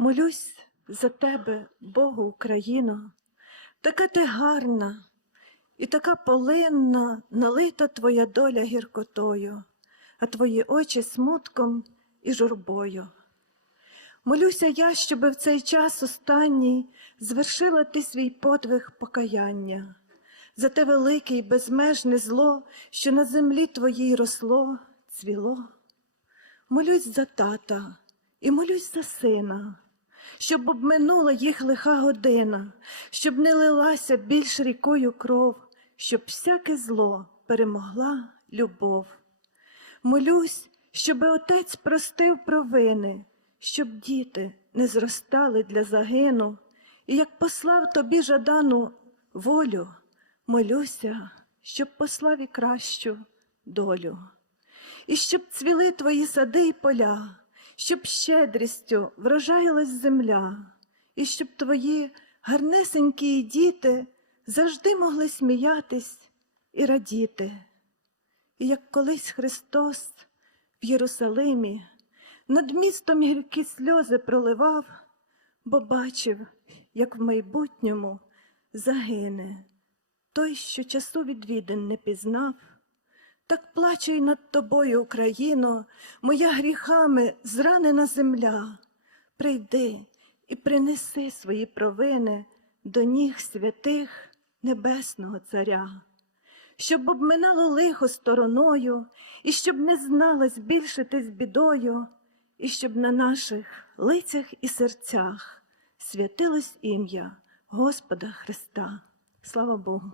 Молюсь за тебе, Богу Україно, така ти гарна і така полинна, налита твоя доля гіркотою, а твої очі смутком і журбою. Молюся я, щоби в цей час останній звершила ти свій подвиг покаяння, за те велике й безмежне зло, що на землі твоїй росло, цвіло. Молюсь за тата і молюсь за сина, щоб обминула їх лиха година, щоб не лилася більш рікою кров, щоб всяке зло перемогла любов. Молюсь, щоби отець простив провини, щоб діти не зростали для загину, і як послав тобі жадану волю, молюся, щоб послав і кращу долю. І щоб цвіли твої сади й поля, щоб щедрістю врожаїлась земля, і щоб твої гарнесенькі діти завжди могли сміятись і радіти. І як колись Христос в Єрусалимі над містом гіркі сльози проливав, бо бачив, як в майбутньому загине той, що часу відвідин не пізнав. Так плаче й над тобою, Україно, моя гріхами зранена земля. Прийди і принеси свої провини до ніг святих Небесного Царя, щоб обминало лихо стороною, і щоб не зналась більше ти з бідою, і щоб на наших лицях і серцях святилось ім'я Господа Христа. Слава Богу!